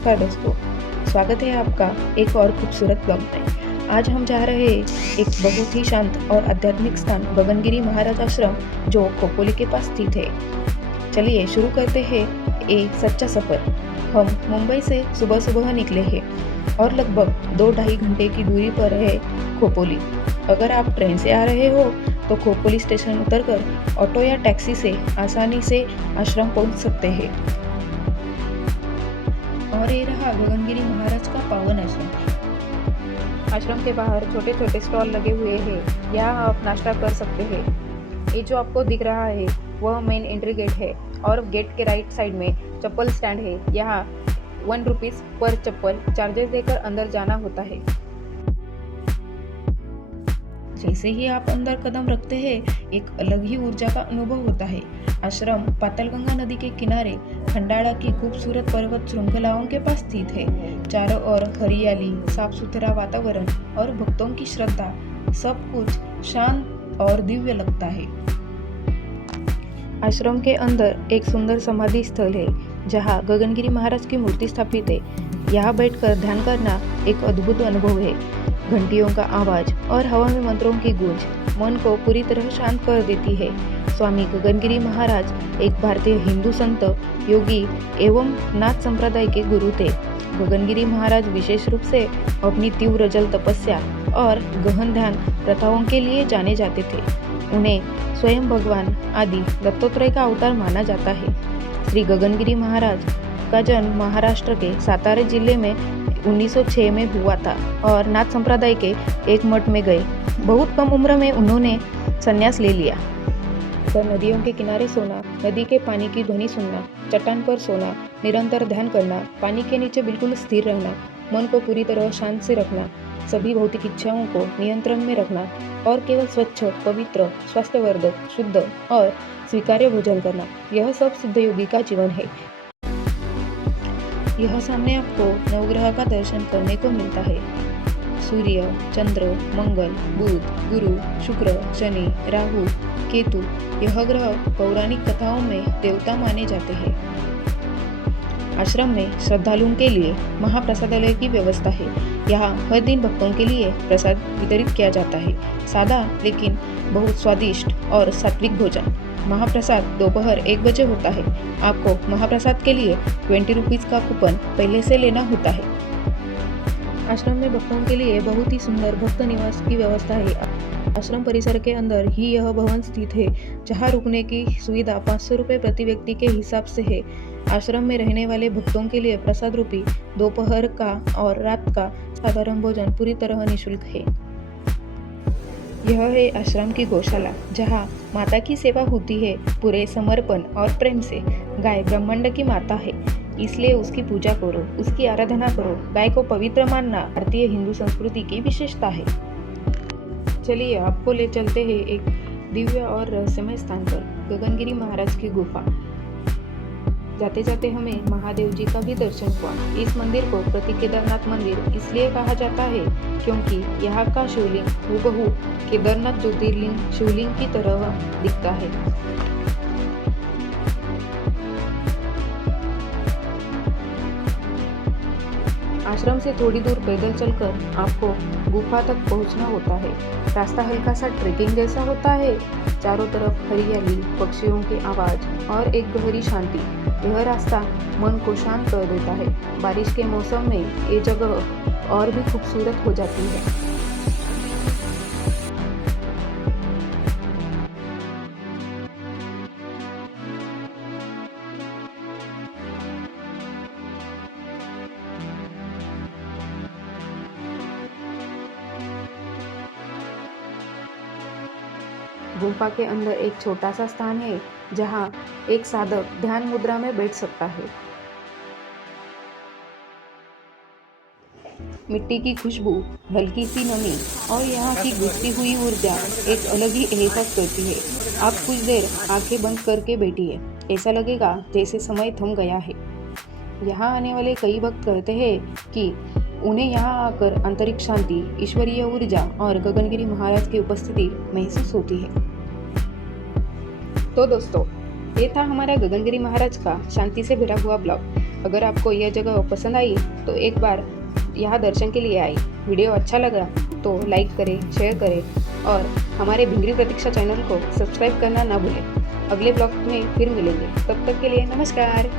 नमस्कार दोस्तों, स्वागत है आपका एक और खूबसूरत ब्लॉग में। आज हम जा रहे हैं एक बहुत ही शांत और आध्यात्मिक स्थान गगनगिरी महाराज आश्रम जो खोपोली के पास स्थित है। चलिए शुरू करते हैं एक सच्चा सफर। हम मुंबई से सुबह सुबह निकले हैं और लगभग 2-2.5 घंटे की दूरी पर है खोपोली। अगर आप ट्रेन से आ रहे हो तो खोपोली स्टेशन उतरकर ऑटो या टैक्सी से आसानी से आश्रम पहुंच सकते हैं। और ये रहा गगनगिरी महाराज का पावन आश्रम। आश्रम के बाहर छोटे छोटे स्टॉल लगे हुए हैं, यहाँ आप नाश्ता कर सकते हैं। ये जो आपको दिख रहा है वह मेन एंट्री गेट है और गेट के राइट साइड में चप्पल स्टैंड है। यहाँ 1 रुपीज़ पर चप्पल चार्जेस देकर अंदर जाना होता है। जैसे ही आप अंदर कदम रखते हैं एक अलग ही ऊर्जा का अनुभव होता है। आश्रम पातालगंगा नदी के किनारे खंडाला की खूबसूरत पर्वत श्रृंखलाओं के पास स्थित है। चारों ओर हरियाली, साफ सुथरा वातावरण और भक्तों की श्रद्धा, सब कुछ शांत और दिव्य लगता है। आश्रम के अंदर एक सुंदर समाधि स्थल है जहाँ गगनगिरी महाराज की मूर्ति स्थापित है। यहाँ बैठकर ध्यान करना एक अद्भुत अनुभव है। घंटियों का आवाज और हवा में मंत्रों की गूंज मन को पूरी तरह शांत कर देती है। स्वामी गगनगिरी महाराज एक भारतीय हिंदू संत, योगी एवं नाथ संप्रदाय के गुरु थे। गगनगिरी महाराज विशेष रूप से अपनी तीव्र जल तपस्या और गहन ध्यान प्रथाओं के लिए जाने जाते थे। उन्हें स्वयं भगवान आदि दत्तात्रेय का अवतार माना जाता है। श्री गगनगिरी महाराज का जन्म महाराष्ट्र के सातारा जिले में 1906 में हुआ था और नाथ संप्रदाय के एक मठ में गए। बहुत कम उम्र में उन्होंने संन्यास ले लिया। पर नदियों के किनारे सोना, नदी के पानी की ध्वनि सुनना, चट्टान पर सोना, निरंतर ध्यान करना, पानी के नीचे बिल्कुल स्थिर रहना, मन को पूरी तरह शांत से रखना, सभी भौतिक इच्छाओं को नियंत्रण में रखना और केवल स्वच्छ, पवित्र, स्वास्थ्यवर्धक, शुद्ध और स्वीकार्य भोजन करना, यह सब सिद्ध योगी का जीवन है। यह सामने आपको नवग्रह का दर्शन करने को मिलता है। सूर्य, चंद्र, मंगल, बुध, गुरु, शुक्र, शनि, राहु, केतु, यह ग्रह पौराणिक कथाओं में देवता माने जाते हैं। आश्रम में श्रद्धालुओं के लिए महाप्रसादालय की व्यवस्था है। यहाँ हर दिन भक्तों के लिए प्रसाद वितरित किया जाता है। सादा लेकिन बहुत स्वादिष्ट और सात्विक भोजन। महाप्रसाद दोपहर 1 बजे होता है। आपको महाप्रसाद के लिए 20 रुपीज़ का कूपन पहले से लेना होता है। आश्रम में भक्तों के लिए बहुत ही सुंदर भक्त निवास की व्यवस्था है। आश्रम परिसर के अंदर ही यह भवन स्थित है जहाँ रुकने की सुविधा 500 रुपये प्रति व्यक्ति के हिसाब से है। आश्रम में रहने वाले भक्तों के लिए प्रसाद रूपी दोपहर का और रात का साधारण भोजन पूरी तरह निःशुल्क है। यह है आश्रम की गौशाला जहाँ माता की सेवा होती है पूरे समर्पण और प्रेम से। गाय ब्रह्मांड की माता है, इसलिए उसकी पूजा करो, उसकी आराधना करो। गाय को पवित्र मानना भारतीय हिंदू संस्कृति की विशेषता है। चलिए आपको ले चलते हैं एक दिव्य और रहस्यमय स्थान पर, गगनगिरी महाराज की गुफा। जाते जाते हमें महादेव जी का भी दर्शन हुआ। इस मंदिर को प्रति केदारनाथ मंदिर इसलिए कहा जाता है क्योंकि यहाँ का शिवलिंग हूबहू केदारनाथ ज्योतिर्लिंग शिवलिंग की तरह दिखता है। आश्रम से थोड़ी दूर पैदल चलकर आपको गुफा तक पहुंचना होता है। रास्ता हल्का सा ट्रेकिंग जैसा होता है। चारों तरफ हरियाली, पक्षियों की आवाज और एक गहरी शांति। यह रास्ता मन को शांत कर देता है। बारिश के मौसम में ये जगह और भी खूबसूरत हो जाती है। गुफा के अंदर एक छोटा सा स्थान है जहाँ एक साधक ध्यान मुद्रा में बैठ सकता है। मिट्टी की खुशबू, हल्की सी नमी और यहाँ की घुसती हुई ऊर्जा एक अलग ही एहसास करती है। आप कुछ देर आंखें बंद करके बैठिए, ऐसा लगेगा जैसे समय थम गया है। यहाँ आने वाले कई भक्त कहते हैं कि उन्हें यहाँ आकर आंतरिक शांति, ईश्वरीय ऊर्जा और गगनगिरी महाराज की उपस्थिति महसूस होती है। तो दोस्तों, ये था हमारा गगनगिरी महाराज का शांति से भरा हुआ ब्लॉग। अगर आपको यह जगह पसंद आई तो एक बार यहाँ दर्शन के लिए आए। वीडियो अच्छा लगा तो लाइक करें, शेयर करें और हमारे भिंगरी प्रतीक्षा चैनल को सब्सक्राइब करना ना भूलें। अगले ब्लॉग में फिर मिलेंगे, तब तक के लिए नमस्कार।